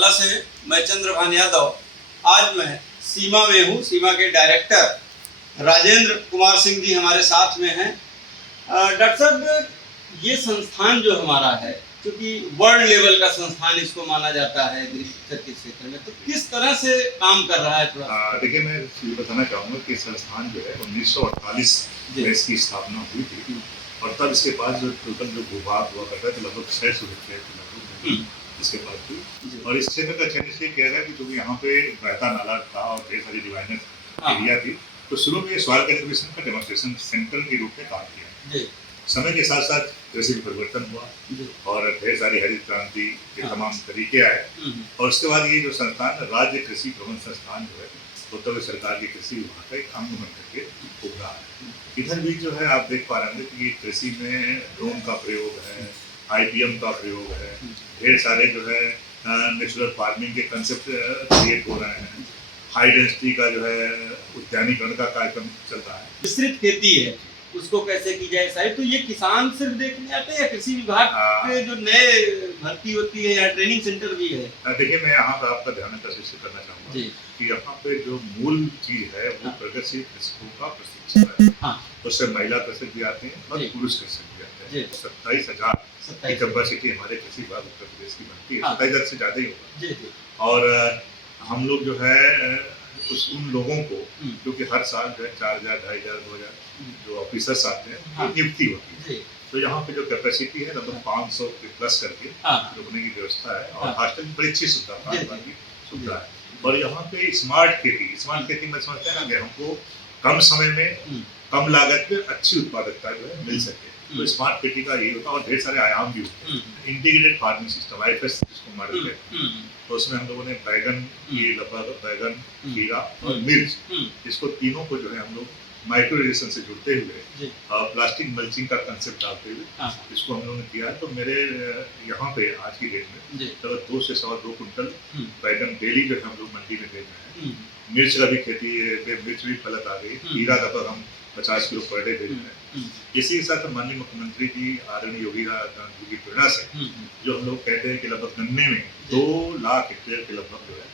कला से मैं चंद्रभान यादव। आज मैं सीमा में हूँ। सीमा के डायरेक्टर राजेंद्र कुमार सिंह जी हमारे साथ में हैं। डॉक्टर साहब, ये संस्थान जो हमारा है, क्योंकि वर्ल्ड लेवल का संस्थान इसको माना जाता है एग्रीकल्चर के क्षेत्र में, तो किस तरह से काम कर रहा है थोड़ा? देखिए, मैं ये बताना चाहूँगा कि संस्थान जो है 1948 में इसकी स्थापना हुई थी और तब इसके पास जो टोटल जो भूभाग हुआ करता है तो लगभग 600 हेक्टेयर के लगभग इसके पास थी। और इस क्षेत्र का चयन इसलिए किया गया कि क्योंकि यहाँ पे बहता नाला था और ढेर सारी डिवाइनर एरिया थी, तो शुरू में सॉइल कल्टीवेशन का डेमोन्स्ट्रेशन सेंटर के रूप में काम किया। समय के साथ साथ कृषि में परिवर्तन हुआ और ढेर सारी हरित क्रांति के तमाम तरीके आए और उसके बाद ये जो संस्थान राज्य कृषि भवन संस्थान जो है उत्तर प्रदेश सरकार की कृषि विभाग का एक अंग बन करके उभरा है। इधर भी जो है आप देख पा रहे हैं कि कृषि में ड्रोन का प्रयोग है, IPM का प्रयोग है, ढेर सारे जो है नेचुरल फार्मिंग के कंसेप्ट क्रिएट हो रहे हैं, हाई डेंसिटी का जो है उद्यानीकरण का कार्यक्रम चल रहा है। विस्तृत खेती है, उसको कैसे की जाए साहब? तो ये किसान सिर्फ देखने आते हैं या कृषि विभाग के जो नए भर्ती होती है या ट्रेनिंग सेंटर भी है? देखिए, मैं यहाँ पर आपका ध्यान आकर्षित करना चाहूँगा कि यहाँ पे जो मूल चीज है वो प्रगतिशील कृषकों का प्रशिक्षण है। उससे महिला कृषक भी आते हैं और पुरुष कृषक भी आते हैं। 27,000 की कैपेसिटी हमारे कृषि विभाग उत्तर प्रदेश की बनती है। 27,000 से ज्यादा ही होगा। और हम लोग जो है उन लोगों को जो कि हर साल जो है 4,000, 2,500, 2,000 जो ऑफिसर्स आते हैं नियुक्ति होती है। तो यहाँ पे जो कैपेसिटी है लगभग 500 के प्लस करके रुकने की व्यवस्था है और हॉस्टल की बड़ी अच्छी सुविधा है। और यहाँ पे स्मार्ट खेती में समझते हैं ना कि हमको कम समय में कम लागत में अच्छी उत्पादकता जो है मिल सके, तो स्मार्ट खेती का यही होता है। और ढेर सारे आयाम भी होते हैं। इंटीग्रेटेड फार्मिंग सिस्टम IFS जिसको मॉडल कहते हैं, तो उसमें हम लोगों ने बैगन की लगभग बैगन, खीरा और मिर्च, इसको तीनों को जो है हम लोग माइक्रो इरिगेशन से जुड़ते हुए प्लास्टिक मल्चिंग का कंसेप्ट डालते हुए इसको हम लोगों ने किया है। तो मेरे यहाँ पे आज की डेट में लगभग 2 से 2.25 कुंटल बैगन डेली जो है हम लोग मंडी में दे रहे हैं। मिर्च का भी खेती है, मिर्च भी फलत आ गई। खीरा लगभग हम 50 किलो पर डे दे रहे हैं। इसी के साथ माननीय मुख्यमंत्री जी आदरणीय योगी जी की प्रेरणा से जो हम लोग कहते हैं कि लगभग गन्ने में 2 लाख हेक्टेयर के लगभग जो है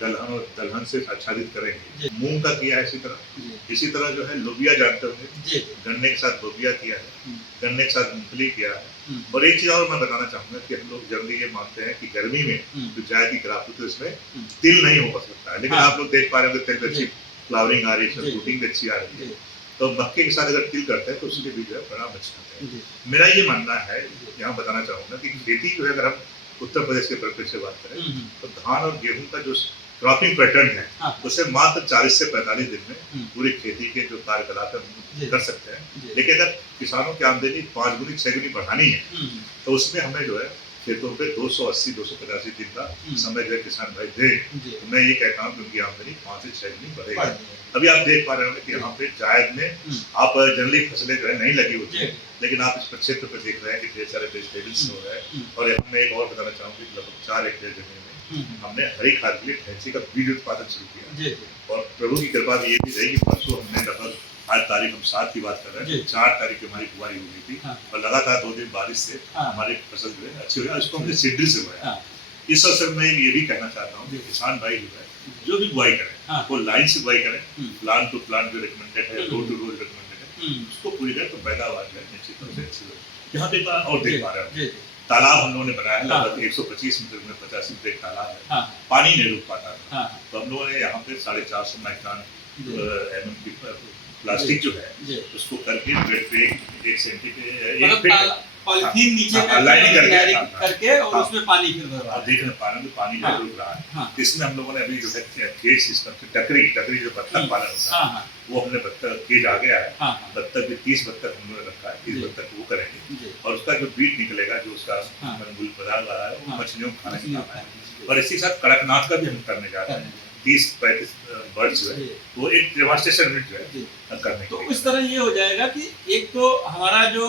दलहन और दलहन से आच्छादित करेंगे। मूंग का किया है इसी तरह जो है लोबिया जानते होंगे, गन्ने के साथ लोबिया किया है, गन्ने के साथ मूंगफली किया है। और एक चीज और मैं बताना चाहूंगा कि हम लोग जनरली ये मानते हैं कि गर्मी में जो चाय की क्रॉप होती है उसमें तिल नहीं हो सकता है, लेकिन आप लोग देख पा रहे हैं तिल अच्छी फ्लावरिंग आ रही है, फ्रूटिंग अच्छी आ रही है। तो मक्के के साथ अगर तिल करते हैं तो उसके भी जो है बड़ा बचता है। मेरा ये मानना है, यहाँ बताना चाहूंगा कि खेती जो है अगर हम उत्तर प्रदेश के परिप्रेक्ष्य से बात करें तो धान और गेहूं का जो क्रॉपिंग पैटर्न है उसे मात्र 40 से 45 दिन में पूरी खेती के जो कार्यकलाप है कर सकते हैं। लेकिन अगर किसानों की आमदनी 5 गुनी 6 गुनी बढ़ानी है तो उसमें हमें जो है खेतों पे 280-285 दिन का समय जो है किसान भाई दे। तो मैं ये कहता हूँ कि उनकी आमदनी 5 से 6 गुनी बढ़ेगी। अभी आप देख पा रहे होंगे कि यहाँ पे जायद में आप जनरली फसलें जो है नहीं लगी होती है, लेकिन आप इस क्षेत्र पे देख रहे हैं कि ढेर सारे वेजिटेबल्स हो रहे हैं। और यहाँ मैं एक और बताना चाहूँगी कि लगभग 4 हेक्टेयर जमीन में हमने हरी खाद के लिए भैंसी का बीज उत्पादन शुरू किया। और प्रभु की कृपा भी ये भी रही कि परसों हमने लगभग आज तारीख हम 7 की बात कर रहे हैं, 4 तारीख की हमारी बुआई हो गई थी और लगातार 2 दिन बारिश से हमारी फसल जो है अच्छी हुई। इसको हमने सीडल से बोया। इस अवसर में ये भी कहना चाहता हूँ कि किसान भाई जो है जो भी बुआई करें वो लाइन से बुआई करें, प्लांट टू प्लांट जो रिकमेंडेड है, रो टू रो रिकमेंडेड है, उसको पूरी करें तो पैदावार जो है निश्चित रूप से अच्छी होगी। यहाँ पे और देख पा रहे हैं तालाब हम लोगों ने बनाया है, लगभग 125 मीटर में 50 मीटर एक तालाब है, पानी नहीं रुक पाता था। तो हम लोगों ने यहाँ पे 450 माइक्रोन mm की प्लास्टिक जो है उसको करके 1 सेंटीमीटर पॉलिथीन नीचे करके और उसमें पानी फिर भरवा देख रहे पानी जो रुक रहा है। इसमें हम लोगों ने अभी जो है केज सिस्टम से टकरी जो बत्तख पालन होता है वो हमने बत्तख केज आ गया है। बत्तख भी 30 बत्तख हम लोगों ने रखा है, 30 बत्तख वो करेंगे और उसका जो बीट निकलेगा जो उसका मूल पदार्थ आ रहा है वो मछलियों को खाने के काम है। और इसी के साथ कड़कनाथ का भी हम करने जा रहे हैं। 30-35 बर्ड्स जो है वो एक डेमोन्स्ट्रेशन यूनिट जो है करने तो इस तरह ये हो जाएगा कि एक तो हमारा जो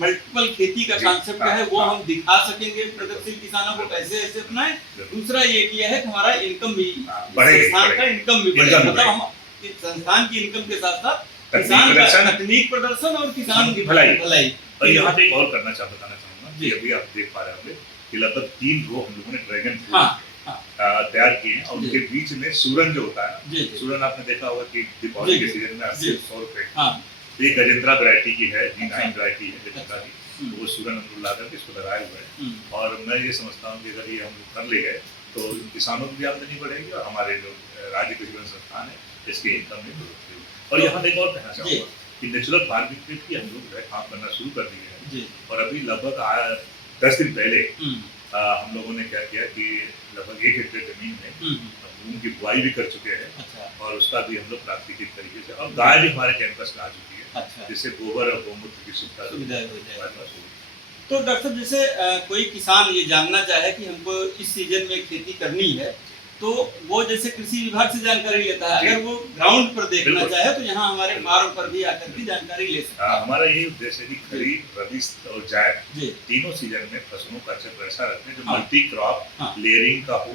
मल्टीपल खेती का कॉन्सेप्ट है वो हम दिखा सकेंगे प्रगतिशील किसानों को कैसे ऐसे अपनाएं। दूसरा ये किया है कि हमारा इनकम भी संस्थान का इनकम भी बढ़ेगा, मतलब हम संस्थान की इनकम के साथ साथ किसान का तकनीक प्रदर्शन और किसान की भलाई। और यहाँ पे एक और बताना चाहूँगा कि अभी आप देख पा रहे होंगे कि लगभग 3 रो हम लोगों ने ड्रैगन तैयार किए हैं, और उनके बीच में सूरन जो होता है, सूरन आपने देखा होगा कि दीपावली के सीजन में 80-100 रुपए एक गजेंद्रा वैरायटी की है, G9 वैरायटी है गजेंद्रा की, तो वो सूरन हम लोग ला करके इसको लगाए हुए हैं। और मैं ये समझता हूँ कि अगर ये हम लोग कर ले गए तो किसानों की भी आमदनी बढ़ेगी और हमारे जो राज्य कृषि विज्ञान संस्थान है इसकी इनकम में बढ़ोतरी होगी। और यहाँ एक और कहना चाहूँगा कि नेचुरल फार्मिंग की हम लोग काम करना शुरू कर दिए हैं, और अभी लगभग 10 दिन पहले हम लोगों ने क्या किया कि लगभग 1 हेक्टेयर जमीन में मूंग की बुआई भी कर चुके हैं, और उसका भी हम लोग प्राकृतिक तरीके से, और गाय भी हमारे कैंपस में आ चुकी है, जिससे गोबर और गौमूत्र की सुविधा हमारे पास होगी। तो डॉक्टर साहब, जैसे कोई किसान ये जानना चाहे कि हमको इस सीजन में खेती करनी है, तो वो जैसे कृषि विभाग से जानकारी लेता है, अगर वो ग्राउंड पर देखना चाहे तो यहाँ हमारे फार्म पर भी आकर के जानकारी ले सकता है। हमारा ये उद्देश्य है कि खरीफ, रबी और जायद तीनों सीजन में फसलों का चक्र ऐसा रखते हैं जो मल्टी क्रॉप लेयरिंग का हो।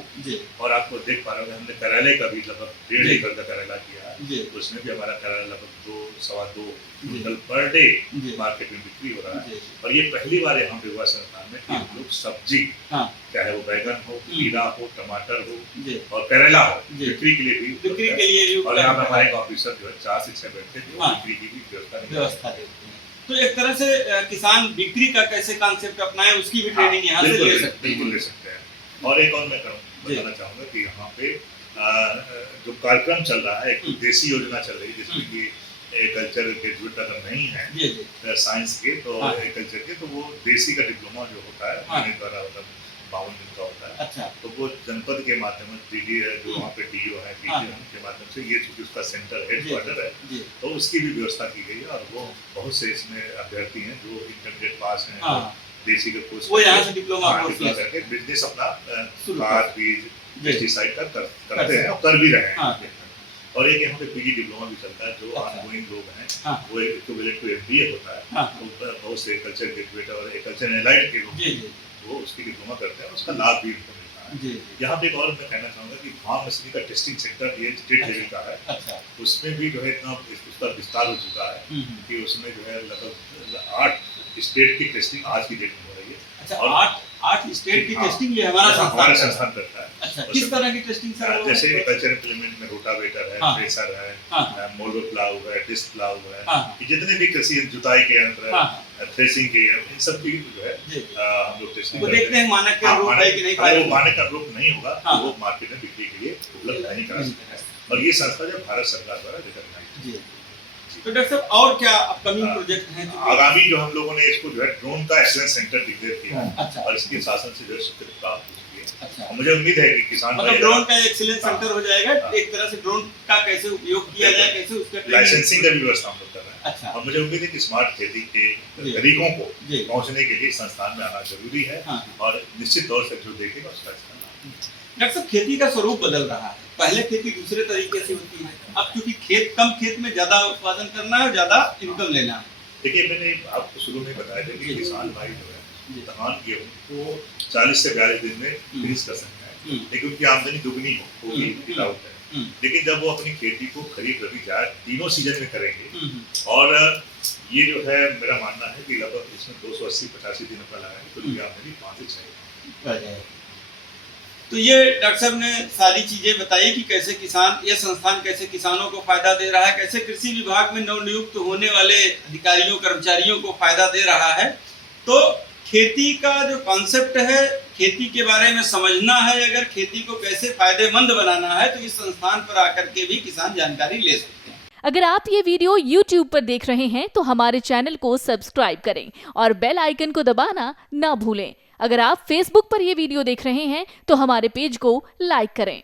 और आपको देख पा रहे हो हमने करेले का भी लगभग 1.5 एकड़ का करेला किया है, उसमें भी हमारा करेला लगभग 2-2.25 क्विंटल पर डे मार्केट में बिक्री हो रहा है। और ये पहली बार यहाँ पे हुआ संस्थान में कि हम लोग सब्जी, चाहे वो बैगन हो, खीरा हो, टमाटर हो और करेला हो, बिक्री के लिए भी और यहाँ पे हमारे ऑफिसर जो है 4 से 6 बैठे जो बिक्री की भी व्यवस्था देते हैं। तो एक तरह से किसान बिक्री का कैसे कॉन्सेप्ट अपनाए उसकी भी ट्रेनिंग यहाँ से ले सकते हैं। और एक और मैं बताना चाहूँगा कि यहाँ पे जो कार्यक्रम चल रहा है, एक देसी योजना चल रही है जिसमें कि एग्रीकल्चर ग्रेजुएट अगर नहीं है साइंस के तो एग्रीकल्चर के, तो वो देसी का डिप्लोमा जो होता है मेरे द्वारा मतलब 52 दिन का होता है, तो वो जनपद के माध्यम से जो वहाँ पे DO है के माध्यम से, ये चूंकि उसका सेंटर हेडक्वार्टर है तो उसकी भी व्यवस्था की गई है। और वो बहुत से इसमें अभ्यर्थी हैं जो इंटरमीडिएट पास हैं, देसी के कोर्स वो यहाँ से डिप्लोमा करके बिजनेस अपना खाद बीज पेस्टिसाइड का करते हैं और कर भी रहे हैं। और एक यहाँ पे PG डिप्लोमा भी चलता है जो ऑनगोइंग लोग हैं, वो इक्विवेलेंट टू MBA होता है, तो बहुत से कल्चर ग्रेजुएट और कल्चर एलाइड के लोग वो उसकी डिप्लोमा करते हैं, उसका लाभ भी उनको मिलता है। यहाँ पे एक और मैं कहना चाहूँगा कि फार्म मशीनरी का टेस्टिंग सेंटर ये स्टेट लेवल का है, उसमें भी जो है इतना उसका विस्तार हो चुका है कि उसमें जो है लगभग 8 स्टेट की टेस्टिंग आज की डेट में हो रही है। और 8 स्टेट की टेस्टिंग ये हमारा संस्थान करता है। अच्छा, किस तरह की टेस्टिंग सर? जैसे कल्चर इम्प्लीमेंट में रोटावेटर है, थ्रेसर है, मोल्डो प्लाऊ है, डिस्क प्लाऊ है, जितने भी कृषि जुताई के यंत्र है, थ्रेसिंग के इन सब की जो है हम लोग टेस्टिंग देखते हैं मानक के अनुरूप है कि नहीं। अगर वो मानक के अनुरूप नहीं होगा तो वो मार्केट में बिक्री के लिए उपलब्ध नहीं करा सकता है, और ये संस्था जो भारत सरकार द्वारा रिकॉग्नाइज्ड है। तो डॉक्टर साहब, और क्या अपकमिंग प्रोजेक्ट हैं? आगामी जो हम लोगों ने इसको जो है ड्रोन का एक्सीलेंस सेंटर डिक्लेयर किया है, और इसके शासन से जो है स्वीकृति प्राप्त हो चुकी है। मुझे उम्मीद है कि किसान मतलब ड्रोन का एक्सीलेंस सेंटर हो जाएगा, एक तरह से ड्रोन का कैसे उपयोग किया जाए, कैसे उसका लाइसेंसिंग का भी व्यवस्था हम लोग कर रहे हैं। और मुझे उम्मीद है कि स्मार्ट खेती के तरीकों को पहुंचने के लिए संस्थान में आना जरूरी है, और निश्चित तौर से जो देखेगा उसका इस्तेमाल। डॉक्टर साहब, खेती का स्वरूप बदल रहा है, पहले खेती दूसरे तरीके से होती है, अब क्योंकि कम खेत में ज्यादा उत्पादन करना है और ज्यादा इनकम लेना है। देखिए, मैंने आपको शुरू में बताया था कि किसान भाई जो है धान गेहूं को 40 से 42 दिन में फिनिश कर सकते हैं, लेकिन उनकी आमदनी दुगनी होगी विदाउट है। लेकिन जब वो अपनी खेती को खरीफ रबी जायद तीनों सीजन में करेंगे, और ये जो है मेरा मानना है कि लगभग इसमें 280-85 दिनों का लगाएंगे तो उनकी आमदनी 5 से 6। तो ये डॉक्टर साहब ने सारी चीजें बताई कि कैसे ये संस्थान कैसे किसानों को फायदा दे रहा है, कैसे कृषि विभाग में नवनियुक्त होने वाले अधिकारियों कर्मचारियों को फायदा दे रहा है। तो खेती का जो कॉन्सेप्ट है, खेती के बारे में समझना है, अगर खेती को कैसे फायदेमंद बनाना है, तो इस संस्थान पर आकर के भी किसान जानकारी ले सकते हैं। अगर आप ये वीडियो YouTube पर देख रहे हैं तो हमारे चैनल को सब्सक्राइब करें और बेल आइकन को दबाना ना भूलें। अगर आप Facebook पर ये वीडियो देख रहे हैं तो हमारे पेज को लाइक करें।